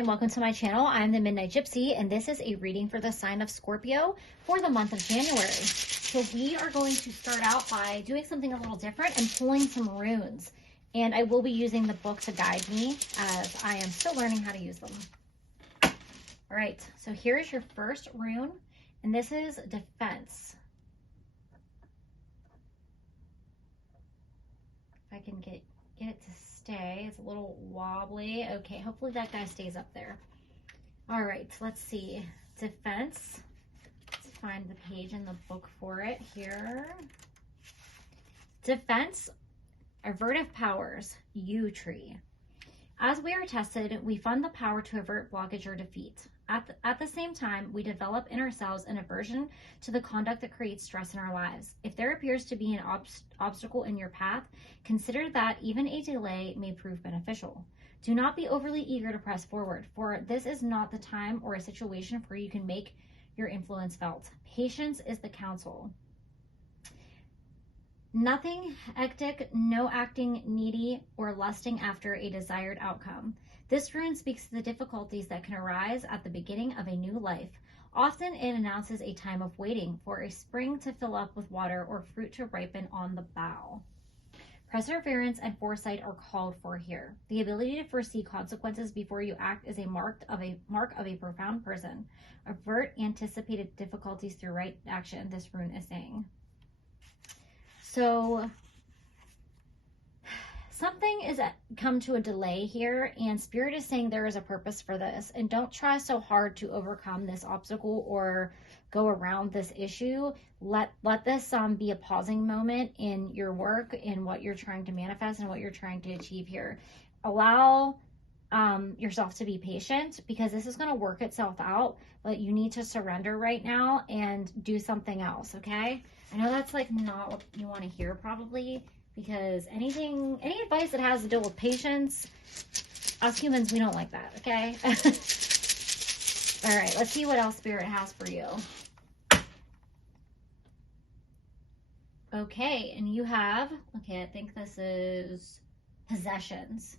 and welcome to my channel. I'm the Midnight Gypsy, and this is a reading for the sign of Scorpio for the month of January. So we are going to start out by doing something a little different and pulling some runes. And I will be using the book to guide me as I am still learning how to use them. All right, so here is your first rune, and this is defense. If I can get it to stay. It's a little wobbly. Okay, hopefully that guy stays up there. All right, let's see. Defense. Let's find the page in the book for it here. Defense, avertive powers, yew tree. As we are tested, we fund the power to avert blockage or defeat. At the same time, we develop in ourselves an aversion to the conduct that creates stress in our lives. If there appears to be an obstacle in your path, consider that even a delay may prove beneficial. Do not be overly eager to press forward, for this is not the time or a situation where you can make your influence felt. Patience is the counsel. Nothing hectic, no acting needy or lusting after a desired outcome. This rune speaks to the difficulties that can arise at the beginning of a new life. Often it announces a time of waiting for a spring to fill up with water or fruit to ripen on the bough. Perseverance and foresight are called for here. The ability to foresee consequences before you act is a mark of a profound person. Avert anticipated difficulties through right action, this rune is saying. So something is come to a delay here, and Spirit is saying there is a purpose for this, and don't try so hard to overcome this obstacle or go around this issue. Let this be a pausing moment in your work, in what you're trying to manifest and what you're trying to achieve here. Allow yourself to be patient, because this is going to work itself out, but you need to surrender right now and do something else. Okay, I know that's like not what you want to hear probably, because any advice that has to do with patience, us humans, we don't like that. Okay. All right, let's see what else Spirit has for you. Okay, and you have, okay, I think this is possessions.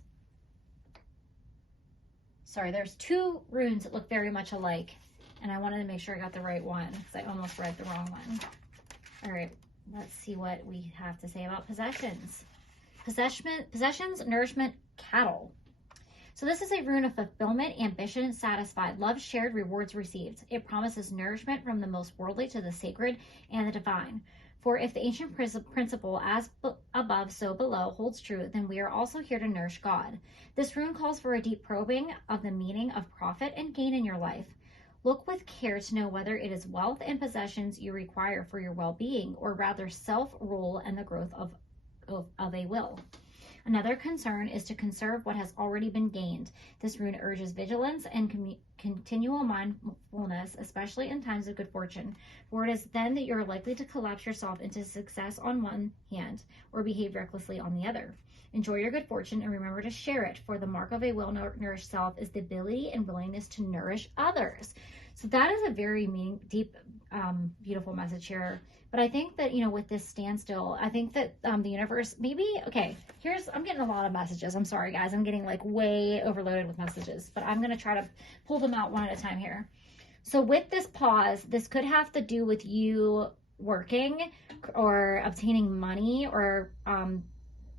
Sorry, there's two runes that look very much alike, and I wanted to make sure I got the right one, because I almost read the wrong one. All right, let's see what we have to say about possessions. Possessions, nourishment, cattle. So this is a rune of fulfillment, ambition satisfied, love shared, rewards received. It promises nourishment from the most worldly to the sacred and the divine. For if the ancient principle, as above, so below, holds true, then we are also here to nourish God. This rune calls for a deep probing of the meaning of profit and gain in your life. Look with care to know whether it is wealth and possessions you require for your well-being, or rather self-rule and the growth of a will. Another concern is to conserve what has already been gained. This rune urges vigilance and continual mindfulness, especially in times of good fortune, for it is then that you are likely to collapse yourself into success on one hand or behave recklessly on the other. Enjoy your good fortune and remember to share it, for the mark of a well-nourished self is the ability and willingness to nourish others. So that is a very deep, beautiful message here. But I think that, with this standstill, I think that the universe, maybe, okay, I'm getting a lot of messages. I'm sorry, guys. I'm getting like way overloaded with messages, but I'm going to try to pull them out one at a time here. So with this pause, this could have to do with you working or obtaining money or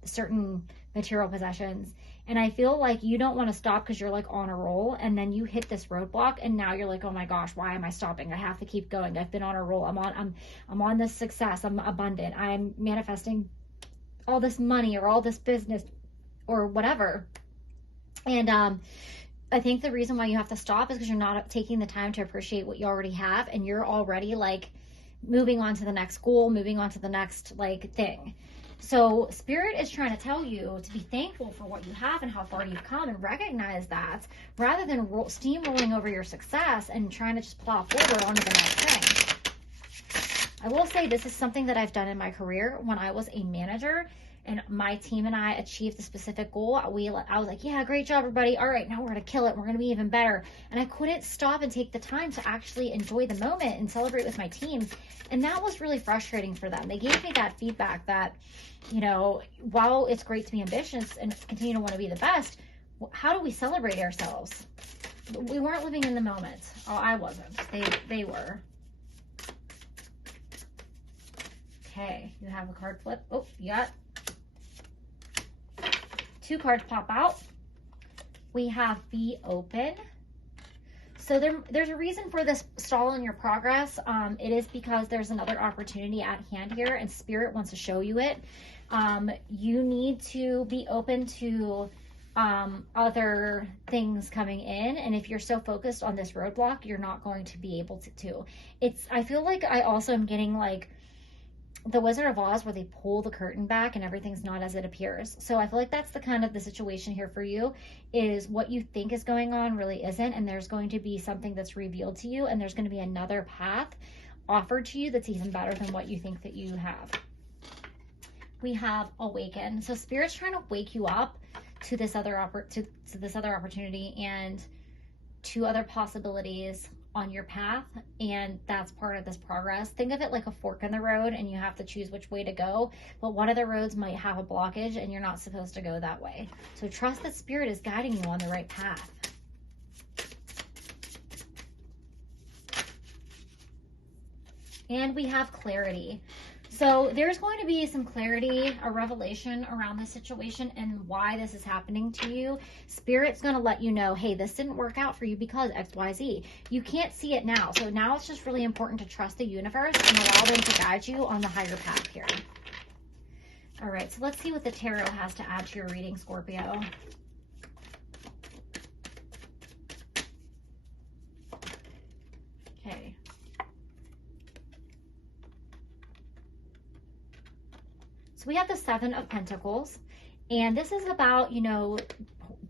certain material possessions. And I feel like you don't want to stop because you're like on a roll, and then you hit this roadblock, and now you're like, oh my gosh, why am I stopping? I have to keep going. I've been on a roll. I'm on this success. I'm abundant. I'm manifesting all this money or all this business or whatever. And I think the reason why you have to stop is because you're not taking the time to appreciate what you already have, and you're already like moving on to the next goal, moving on to the next like thing. So Spirit is trying to tell you to be thankful for what you have and how far you've come, and recognize that, rather than steamrolling over your success and trying to just plow forward onto the next thing. I will say this is something that I've done in my career. When I was a manager and my team and I achieved a specific goal, I was like, yeah, great job, everybody. All right, now we're going to kill it. We're going to be even better. And I couldn't stop and take the time to actually enjoy the moment and celebrate with my team. And that was really frustrating for them. They gave me that feedback that, while it's great to be ambitious and continue to want to be the best, how do we celebrate ourselves? We weren't living in the moment. Oh, I wasn't. They were. Okay, you have a card flip. Oh, you got 2 cards pop out. We have be open. So there's a reason for this stall in your progress. It is because there's another opportunity at hand here, and Spirit wants to show you it. You need to be open to other things coming in, and if you're so focused on this roadblock, you're not going to be able to. I feel like I also am getting like the Wizard of Oz, where they pull the curtain back and everything's not as it appears. So I feel like that's the kind of the situation here for you, is what you think is going on really isn't, and there's going to be something that's revealed to you, and there's going to be another path offered to you that's even better than what you think that you have. We have awaken. So Spirit's trying to wake you up to this other opportunity and to other possibilities on your path, and that's part of this progress. Think of it like a fork in the road, and you have to choose which way to go, but one of the roads might have a blockage and you're not supposed to go that way. So trust that Spirit is guiding you on the right path. And we have clarity. So there's going to be some clarity, a revelation around this situation and why this is happening to you. Spirit's going to let you know, hey, this didn't work out for you because X, Y, Z. You can't see it now. So now it's just really important to trust the universe and allow them to guide you on the higher path here. All right, so let's see what the tarot has to add to your reading, Scorpio. Okay. So we have the 7 of Pentacles, and this is about, you know,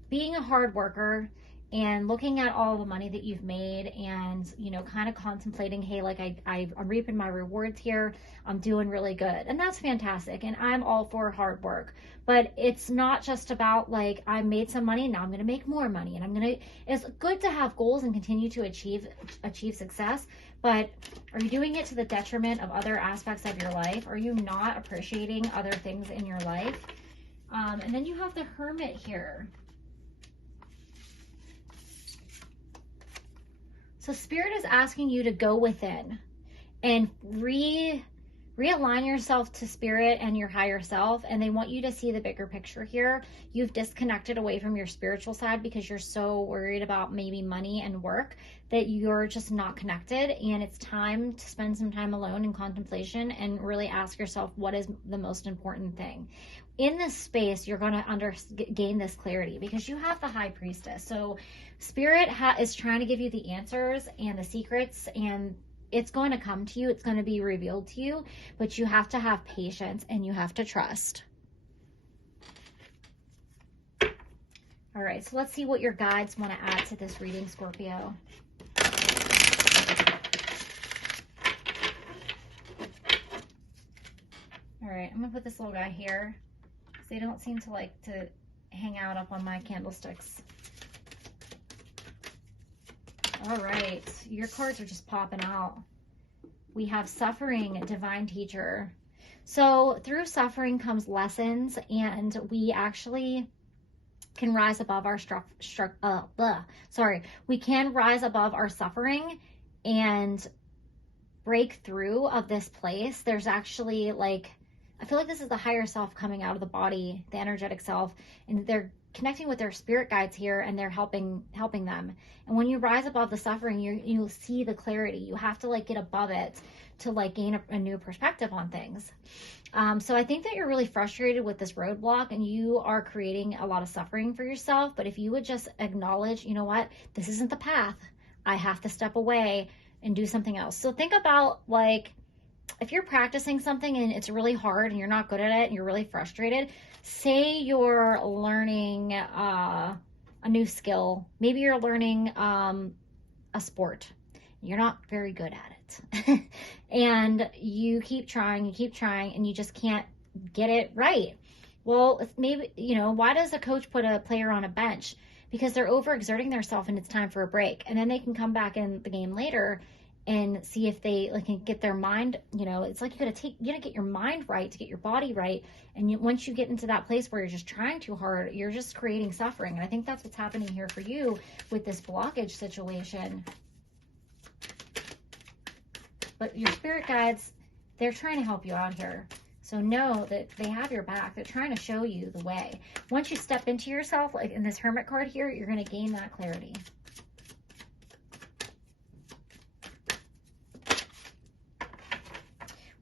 being a hard worker and looking at all the money that you've made and, you know, kind of contemplating, hey, like I'm reaping my rewards here. I'm doing really good. And that's fantastic. And I'm all for hard work, but it's not just about like, I made some money. Now I'm going to make more money, and it's good to have goals and continue to achieve success. But are you doing it to the detriment of other aspects of your life? Are you not appreciating other things in your life? And then you have the Hermit here. So Spirit is asking you to go within and realign yourself to Spirit and your higher self, and they want you to see the bigger picture here. You've disconnected away from your spiritual side because you're so worried about maybe money and work that you're just not connected, and it's time to spend some time alone in contemplation and really ask yourself, what is the most important thing? In this space, you're going to gain this clarity because you have the High Priestess. So Spirit is trying to give you the answers and the secrets, and it's going to come to you. It's going to be revealed to you, but you have to have patience and you have to trust. All right, so let's see what your guides want to add to this reading, Scorpio. All right, I'm going to put this little guy here because they don't seem to like to hang out up on my candlesticks. All right, your cards are just popping out. We have suffering, divine teacher. So through suffering comes lessons, and we actually can rise above our we can rise above our suffering and break through of this place. There's actually like, I feel like this is the higher self coming out of the body, the energetic self, and they're connecting with their spirit guides here, and they're helping them. And when you rise above the suffering, you'll see the clarity. You have to like get above it to like gain a new perspective on things. So I think that you're really frustrated with this roadblock, and you are creating a lot of suffering for yourself. But if you would just acknowledge, you know what, this isn't the path. I have to step away and do something else. So think about like, if you're practicing something and it's really hard and you're not good at it and you're really frustrated, say you're learning a new skill. Maybe you're learning a sport. You're not very good at it. And you keep trying, and you just can't get it right. Well, maybe, you know, why does a coach put a player on a bench? Because they're overexerting themselves and it's time for a break. And then they can come back in the game later and see if they like can get their mind, you know, it's like you gotta get your mind right to get your body right. And once you get into that place where you're just trying too hard, you're just creating suffering. And I think that's what's happening here for you with this blockage situation. But your spirit guides, they're trying to help you out here. So know that they have your back. They're trying to show you the way. Once you step into yourself, like in this Hermit card here, you're going to gain that clarity.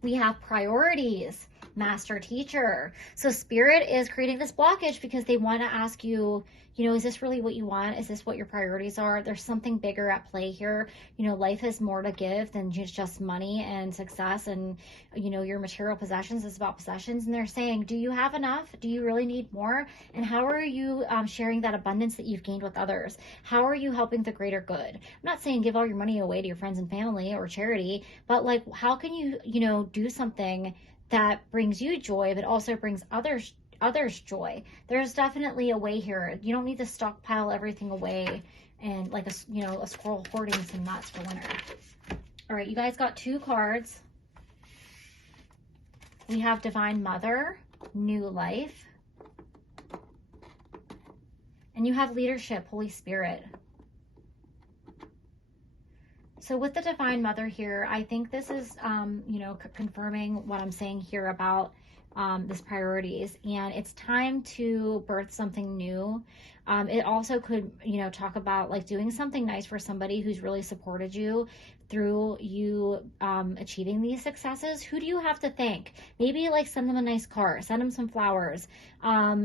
We have priorities, master teacher. So Spirit is creating this blockage because they want to ask you, you know, is this really what you want? Is this what your priorities are? There's something bigger at play here. You know, life has more to give than just money and success and, you know, your material possessions. Is about possessions. And they're saying, do you have enough? Do you really need more? And how are you sharing that abundance that you've gained with others? How are you helping the greater good? I'm not saying give all your money away to your friends and family or charity, but like, how can you, you know, do something that brings you joy, but also brings others joy? There's definitely a way here. You don't need to stockpile everything away and like a squirrel hoarding some nuts for winter. All right, you guys got 2 cards. We have Divine Mother, New Life, and you have Leadership, Holy Spirit. So with the Divine Mother here, I think this is, you know, confirming what I'm saying here about this priorities, and it's time to birth something new. It also could, you know, talk about like doing something nice for somebody who's really supported you through you achieving these successes. Who do you have to thank? Maybe like send them a nice card, send them some flowers.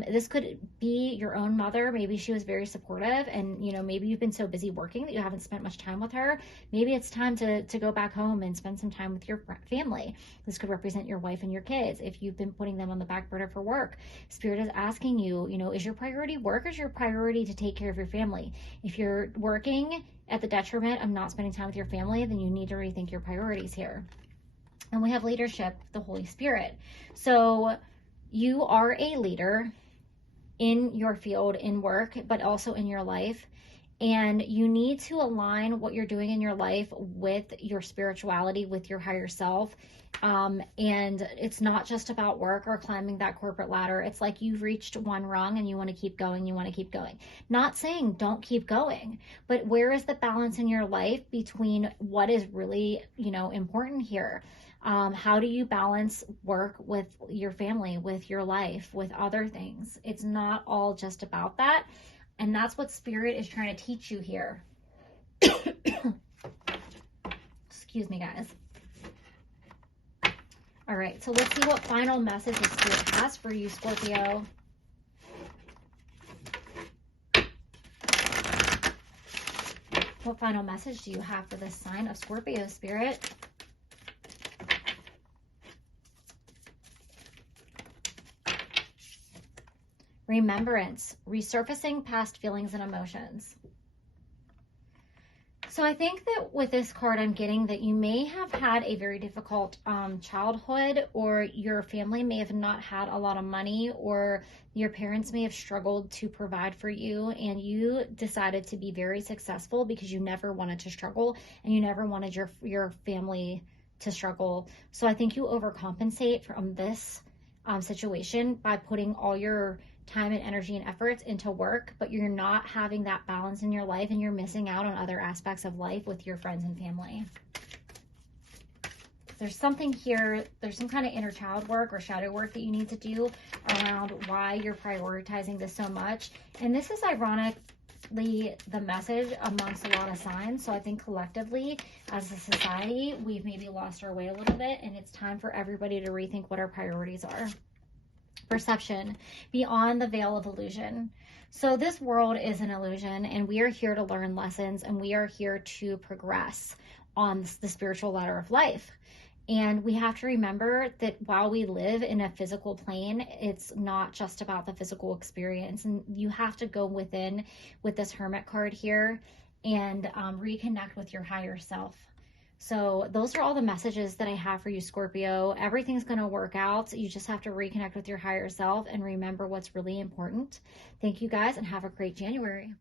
This could be your own mother. Maybe she was very supportive, and you know, maybe you've been so busy working that you haven't spent much time with her. Maybe it's time to go back home and spend some time with your family. This could represent your wife and your kids if you've been putting them on the back burner for work. Spirit is asking you, you know, is your priority work or is your priority to take care of your family? If you're working at the detriment of not spending time with your family, then you need to rethink your priorities here. And we have Leadership, the Holy Spirit. So you are a leader in your field, in work, but also in your life. And you need to align what you're doing in your life with your spirituality, with your higher self. And it's not just about work or climbing that corporate ladder. It's like you've reached one rung and you want to keep going. You want to keep going. Not saying don't keep going, but where is the balance in your life between what is really, you know, important here? How do you balance work with your family, with your life, with other things? It's not all just about that. And that's what Spirit is trying to teach you here. Excuse me, guys. All right, so let's see what final message the Spirit has for you, Scorpio. What final message do you have for this sign of Scorpio, Spirit? Remembrance, resurfacing past feelings and emotions. So I think that with this card, I'm getting that you may have had a very difficult childhood, or your family may have not had a lot of money, or your parents may have struggled to provide for you, and you decided to be very successful because you never wanted to struggle and you never wanted your family to struggle. So I think you overcompensate from this situation by putting all your time and energy and efforts into work, but you're not having that balance in your life, and you're missing out on other aspects of life with your friends and family. There's something here, there's some kind of inner child work or shadow work that you need to do around why you're prioritizing this so much. And this is ironically the message amongst a lot of signs. So I think collectively as a society, we've maybe lost our way a little bit, and it's time for everybody to rethink what our priorities are. Perception, beyond the veil of illusion. So this world is an illusion, and we are here to learn lessons, and we are here to progress on the spiritual ladder of life. And we have to remember that while we live in a physical plane, it's not just about the physical experience. And you have to go within with this Hermit card here and reconnect with your higher self. So those are all the messages that I have for you, Scorpio. Everything's going to work out. You just have to reconnect with your higher self and remember what's really important. Thank you guys, and have a great January.